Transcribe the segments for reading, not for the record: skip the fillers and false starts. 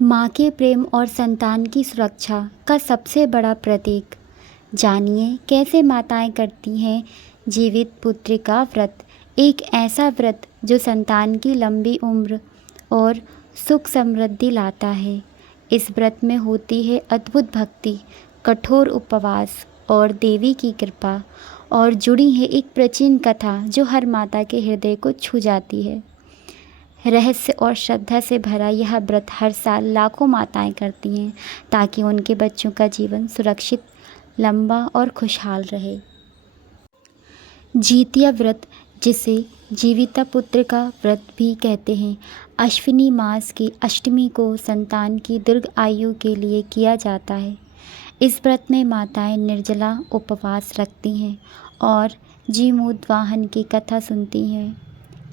माँ के प्रेम और संतान की सुरक्षा का सबसे बड़ा प्रतीक। जानिए कैसे माताएं करती हैं जीवित पुत्र का व्रत। एक ऐसा व्रत जो संतान की लंबी उम्र और सुख समृद्धि लाता है। इस व्रत में होती है अद्भुत भक्ति, कठोर उपवास और देवी की कृपा, और जुड़ी है एक प्राचीन कथा जो हर माता के हृदय को छू जाती है। रहस्य और श्रद्धा से भरा यह व्रत हर साल लाखों माताएं करती हैं ताकि उनके बच्चों का जीवन सुरक्षित, लंबा और खुशहाल रहे। जीतिया व्रत, जिसे जीविता पुत्र का व्रत भी कहते हैं, अश्विनी मास की अष्टमी को संतान की दीर्घ आयु के लिए किया जाता है। इस व्रत में माताएं निर्जला उपवास रखती हैं और जीमूतवाहन की कथा सुनती हैं।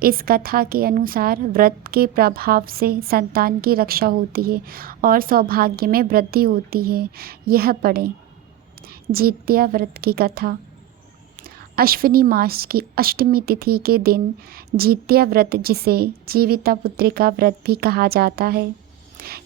इस कथा के अनुसार व्रत के प्रभाव से संतान की रक्षा होती है और सौभाग्य में वृद्धि होती है। यह पढ़ें। जीतिया व्रत की कथा। अश्विनी मास की अष्टमी तिथि के दिन जीतिया व्रत, जिसे जीविता पुत्री का व्रत भी कहा जाता है,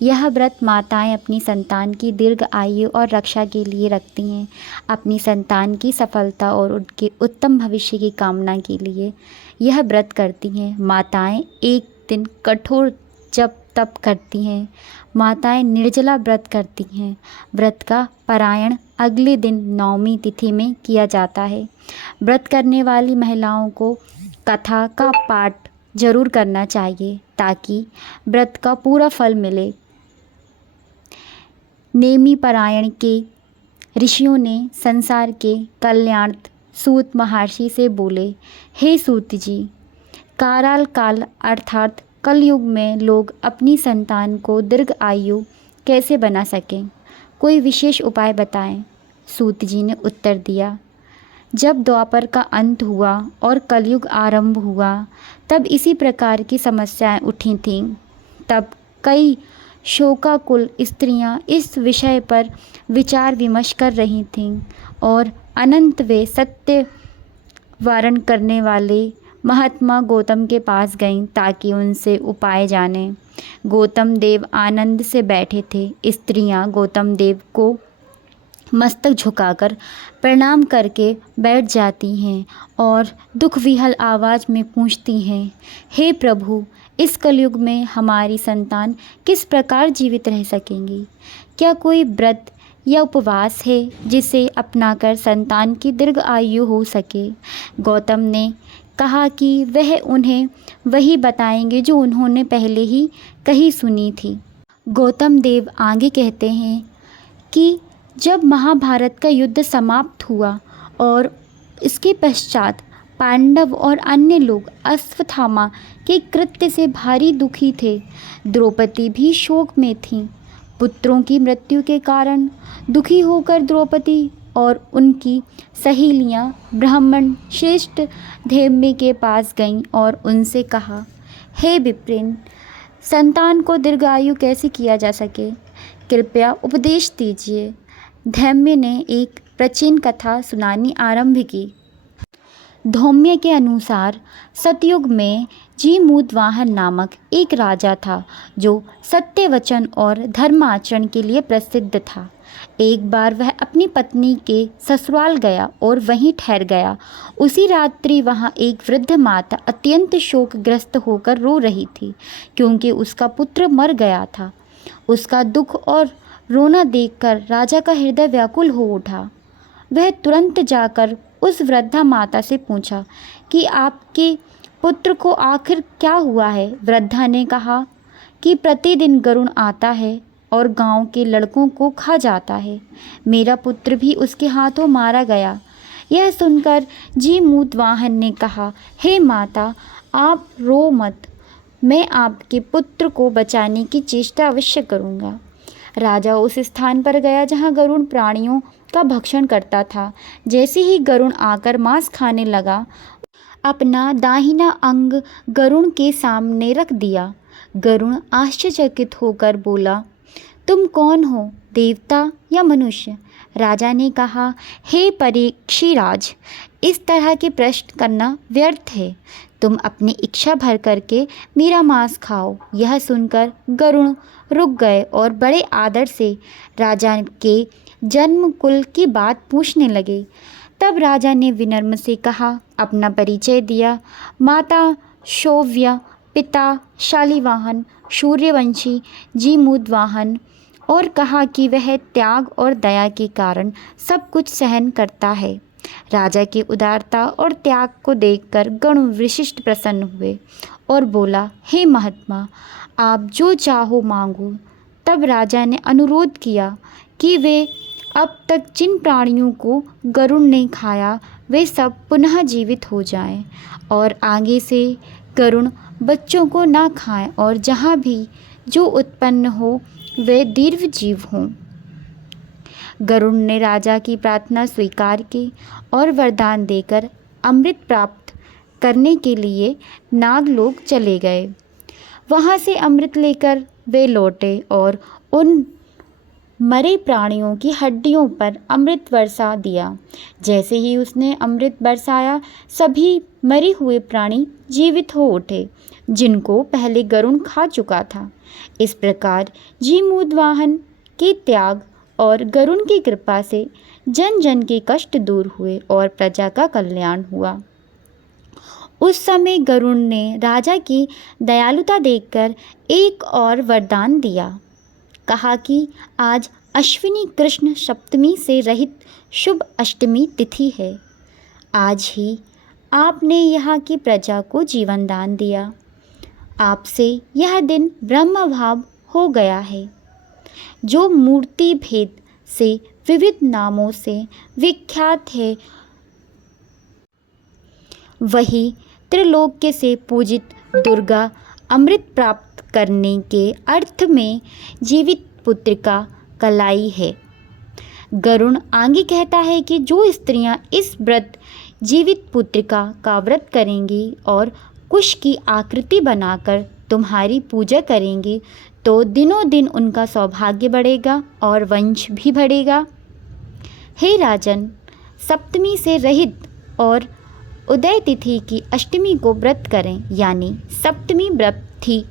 यह व्रत माताएं अपनी संतान की दीर्घ आयु और रक्षा के लिए रखती हैं। अपनी संतान की सफलता और उनके उत्तम भविष्य की कामना के लिए यह व्रत करती हैं। माताएं एक दिन कठोर जप तप करती हैं। माताएं निर्जला व्रत करती हैं। व्रत का पारायण अगले दिन नवमी तिथि में किया जाता है। व्रत करने वाली महिलाओं को कथा का पाठ जरूर करना चाहिए ताकि व्रत का पूरा फल मिले। नेमी पारायण के ऋषियों ने संसार के कल्याणार्थ सूत महर्षि से बोले, हे सूत जी, काराल काल अर्थात कलयुग में लोग अपनी संतान को दीर्घ आयु कैसे बना सकें, कोई विशेष उपाय बताएं। सूत जी ने उत्तर दिया, जब द्वापर का अंत हुआ और कलयुग आरंभ हुआ तब इसी प्रकार की समस्याएं उठी थीं। तब कई शोकाकुल स्त्रियां इस विषय पर विचार विमर्श कर रही थीं और अनंत वे सत्य वारण करने वाले महात्मा गौतम के पास गईं ताकि उनसे उपाय जानें। गौतम देव आनंद से बैठे थे। स्त्रियां गौतम देव को मस्तक झुकाकर प्रणाम करके बैठ जाती हैं और दुख विहल आवाज़ में पूछती हैं, हे प्रभु, इस कलयुग में हमारी संतान किस प्रकार जीवित रह सकेंगी? क्या कोई व्रत या उपवास है जिसे अपनाकर संतान की दीर्घ आयु हो सके? गौतम ने कहा कि वह उन्हें वही बताएंगे जो उन्होंने पहले ही कही सुनी थी। गौतम देव आगे कहते हैं कि जब महाभारत का युद्ध समाप्त हुआ और इसके पश्चात पांडव और अन्य लोग अश्वत्थामा के कृत्य से भारी दुखी थे। द्रौपदी भी शोक में थीं। पुत्रों की मृत्यु के कारण दुखी होकर द्रौपदी और उनकी सहेलियां ब्राह्मण श्रेष्ठ धैम्य के पास गईं और उनसे कहा, हे विप्रिन, संतान को दीर्घायु कैसे किया जा सके? कृपया उपदेश दीजिए। धैम्य ने एक प्राचीन कथा सुनानी आरंभ की। धौम्य के अनुसार सतयुग में जीमूतवाहन नामक एक राजा था जो सत्य वचन और धर्माचरण के लिए प्रसिद्ध था। एक बार वह अपनी पत्नी के ससुराल गया और वहीं ठहर गया। उसी रात्रि वहां एक वृद्ध माता अत्यंत शोकग्रस्त होकर रो रही थी क्योंकि उसका पुत्र मर गया था। उसका दुख और रोना देखकर राजा का हृदय व्याकुल हो उठा। वह तुरंत जाकर उस वृद्धा माता से पूछा कि आपके पुत्र को आखिर क्या हुआ है? वृद्धा ने कहा कि प्रतिदिन गरुड़ आता है और गांव के लड़कों को खा जाता है। मेरा पुत्र भी उसके हाथों मारा गया। यह सुनकर जीमूतवाहन ने कहा, हे माता, आप रो मत, मैं आपके पुत्र को बचाने की चेष्टा अवश्य करूँगा। राजा उस स्थान पर गया जहाँ गरुड़ प्राणियों का भक्षण करता था। जैसे ही गरुड़ आकर मांस खाने लगा, अपना दाहिना अंग गरुड़ के सामने रख दिया। गरुड़ आश्चर्यचकित होकर बोला, तुम कौन हो, देवता या मनुष्य? राजा ने कहा, हे परीक्षिराज, इस तरह के प्रश्न करना व्यर्थ है। तुम अपनी इच्छा भर करके मेरा मांस खाओ। यह सुनकर गरुड़ रुक गए और बड़े आदर से राजा के जन्म कुल की बात पूछने लगे। तब राजा ने विनम्र से कहा, अपना परिचय दिया। माता शौव्य, पिता शालिवाहन सूर्यवंशी जीमूतवाहन, और कहा कि वह त्याग और दया के कारण सब कुछ सहन करता है। राजा की उदारता और त्याग को देखकर गरुड़ विशिष्ट प्रसन्न हुए और बोला, हे महात्मा, आप जो चाहो मांगो। तब राजा ने अनुरोध किया कि वे अब तक जिन प्राणियों को गरुड़ ने खाया वे सब पुनः जीवित हो जाएं, और आगे से गरुड़ बच्चों को ना खाएं, और जहाँ भी जो उत्पन्न हो वे दीर्घजीव हों। गरुड़ ने राजा की प्रार्थना स्वीकार की और वरदान देकर अमृत प्राप्त करने के लिए नागलोक चले गए। वहाँ से अमृत लेकर वे लौटे और उन मरे प्राणियों की हड्डियों पर अमृत बरसा दिया। जैसे ही उसने अमृत बरसाया, सभी मरे हुए प्राणी जीवित हो उठे जिनको पहले गरुड़ खा चुका था। इस प्रकार जीमूतवाहन के त्याग और गरुड़ की कृपा से जन जन के कष्ट दूर हुए और प्रजा का कल्याण हुआ। उस समय गरुड़ ने राजा की दयालुता देखकर एक और वरदान दिया। कहा कि आज अश्विनी कृष्ण सप्तमी से रहित शुभ अष्टमी तिथि है। आज ही आपने यहाँ की प्रजा को जीवन दान दिया। आपसे यह दिन ब्रह्म भाव हो गया है। जो मूर्ति भेद से विविध नामों से विख्यात है, वही त्रिलोक्य से पूजित दुर्गा अमृत प्राप्त करने के अर्थ में जीवित पुत्रिका कलाई है। गरुड़ आगे कहता है कि जो स्त्रियां इस व्रत जीवित पुत्रिका का व्रत करेंगी और कुश की आकृति बनाकर तुम्हारी पूजा करेंगी, तो दिनों दिन उनका सौभाग्य बढ़ेगा और वंश भी बढ़ेगा। हे राजन, सप्तमी से रहित और उदय तिथि की अष्टमी को व्रत करें, यानी सप्तमी व्रत थी,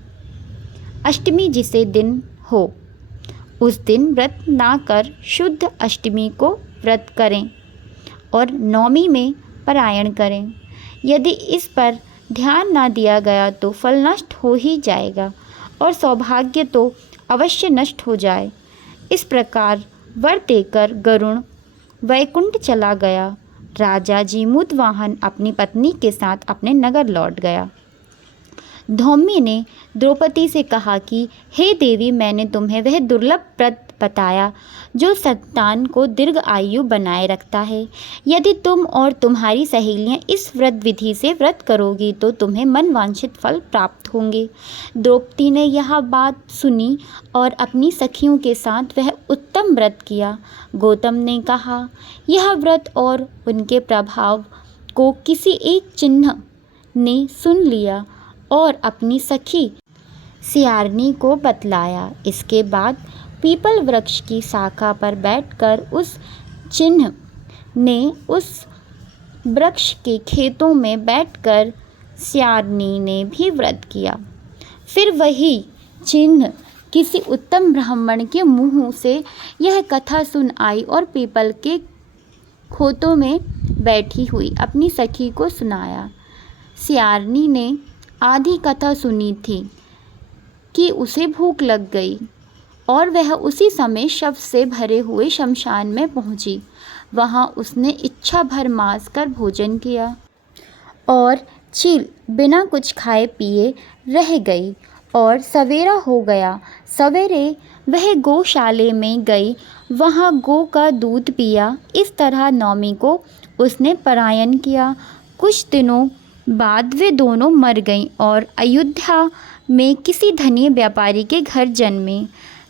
अष्टमी जिसे दिन हो उस दिन व्रत ना कर शुद्ध अष्टमी को व्रत करें और नवमी में पारायण करें। यदि इस पर ध्यान ना दिया गया तो फल नष्ट हो ही जाएगा और सौभाग्य तो अवश्य नष्ट हो जाए। इस प्रकार वर देकर गरुड़ वैकुंठ चला गया। राजा जीमूतवाहन अपनी पत्नी के साथ अपने नगर लौट गया। धौम्य ने द्रौपदी से कहा कि हे देवी, मैंने तुम्हें वह दुर्लभ व्रत बताया जो संतान को दीर्घ आयु बनाए रखता है। यदि तुम और तुम्हारी सहेलियां इस व्रत विधि से व्रत करोगी तो तुम्हें मनवांछित फल प्राप्त होंगे। द्रौपदी ने यह बात सुनी और अपनी सखियों के साथ वह उत्तम व्रत किया। गौतम ने कहा, यह व्रत और उनके प्रभाव को किसी एक चिन्ह ने सुन लिया और अपनी सखी सियारनी को बतलाया। इसके बाद पीपल वृक्ष की शाखा पर बैठकर उस चिन्ह ने उस वृक्ष के खेतों में बैठकर सियारनी ने भी व्रत किया। फिर वही चिन्ह किसी उत्तम ब्राह्मण के मुँह से यह कथा सुन आई और पीपल के खोतों में बैठी हुई अपनी सखी को सुनाया। सियारनी ने आधी कथा सुनी थी कि उसे भूख लग गई और वह उसी समय शव से भरे हुए शमशान में पहुंची। वहां उसने इच्छा भर मांस कर भोजन किया और चील बिना कुछ खाए पिए रह गई और सवेरा हो गया। सवेरे वह गौशाले में गई, वहां गौ का दूध पिया। इस तरह नवमी को उसने पलायन किया। कुछ दिनों बाद वे दोनों मर गईं और अयोध्या में किसी धनी व्यापारी के घर जन्मे।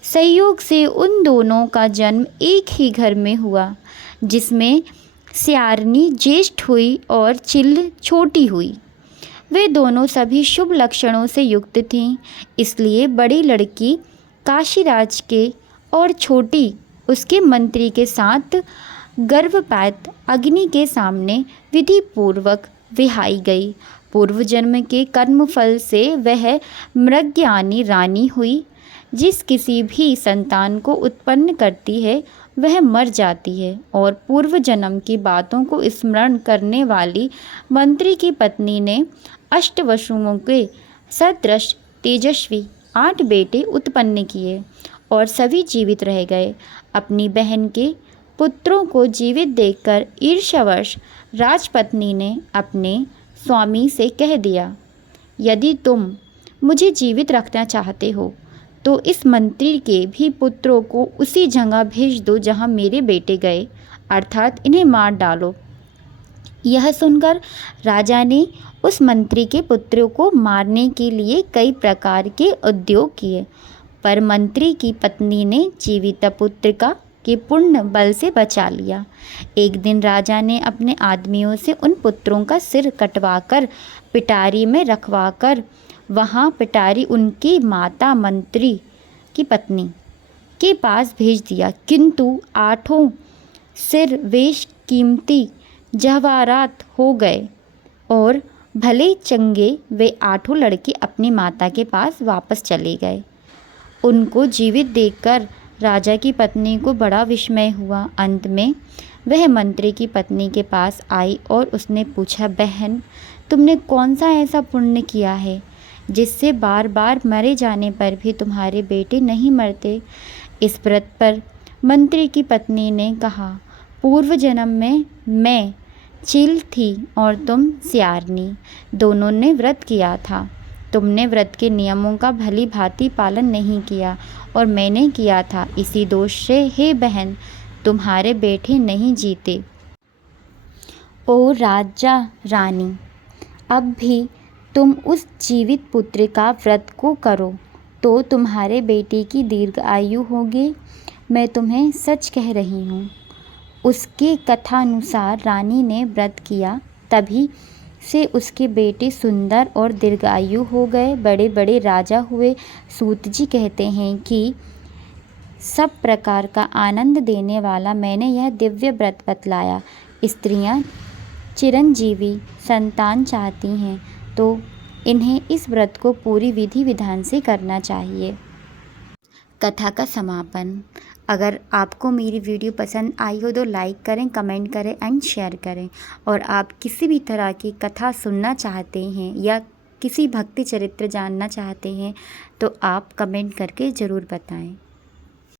संयोग से उन दोनों का जन्म एक ही घर में हुआ, जिसमें सियारनी ज्येष्ठ हुई और चिल छोटी हुई। वे दोनों सभी शुभ लक्षणों से युक्त थीं, इसलिए बड़ी लड़की काशीराज के और छोटी उसके मंत्री के साथ गर्भपात अग्नि के सामने विधि पूर्वक विहाई गई। पूर्व जन्म के कर्मफल से वह मृज्ञानी रानी हुई। जिस किसी भी संतान को उत्पन्न करती है वह मर जाती है, और पूर्व जन्म की बातों को स्मरण करने वाली मंत्री की पत्नी ने अष्टवसुओं के सदृश तेजस्वी 8 बेटे उत्पन्न किए और सभी जीवित रह गए। अपनी बहन के पुत्रों को जीवित देखकर ईर्ष्यावश राजपत्नी ने अपने स्वामी से कह दिया, यदि तुम मुझे जीवित रखना चाहते हो तो इस मंत्री के भी पुत्रों को उसी जगह भेज दो जहाँ मेरे बेटे गए, अर्थात इन्हें मार डालो। यह सुनकर राजा ने उस मंत्री के पुत्रों को मारने के लिए कई प्रकार के उद्योग किए, पर मंत्री की पत्नी ने जीवित पुत्रिका के पूर्ण बल से बचा लिया। एक दिन राजा ने अपने आदमियों से उन पुत्रों का सिर कटवाकर पिटारी में रखवाकर वहाँ पिटारी उनकी माता मंत्री की पत्नी के पास भेज दिया, किंतु 8 सिर वेश कीमती जवाहरात हो गए और भले चंगे वे 8 लड़के अपनी माता के पास वापस चले गए। उनको जीवित देखकर राजा की पत्नी को बड़ा विस्मय हुआ। अंत में वह मंत्री की पत्नी के पास आई और उसने पूछा, बहन, तुमने कौन सा ऐसा पुण्य किया है जिससे बार बार मरे जाने पर भी तुम्हारे बेटे नहीं मरते? इस व्रत पर मंत्री की पत्नी ने कहा, पूर्व जन्म में मैं चील थी और तुम सियारनी, दोनों ने व्रत किया था। तुमने व्रत के नियमों का भली भांति पालन नहीं किया और मैंने किया था। इसी दोष से हे बहन, तुम्हारे बेटे नहीं जीते। ओ राजा रानी, अब भी तुम उस जीवित पुत्र का व्रत को करो तो तुम्हारे बेटे की दीर्घ आयु होगी। मैं तुम्हें सच कह रही हूँ। उसके कथानुसार रानी ने व्रत किया, तभी से उसके बेटे सुंदर और दीर्घायु हो गए, बड़े बड़े राजा हुए। सूत जी कहते हैं कि सब प्रकार का आनंद देने वाला मैंने यह दिव्य व्रत बतलाया। स्त्रियां चिरंजीवी संतान चाहती हैं तो इन्हें इस व्रत को पूरी विधि विधान से करना चाहिए। कथा का समापन। अगर आपको मेरी वीडियो पसंद आई हो तो लाइक करें, कमेंट करें एंड शेयर करें। और आप किसी भी तरह की कथा सुनना चाहते हैं या किसी भक्ति चरित्र जानना चाहते हैं तो आप कमेंट करके ज़रूर बताएं।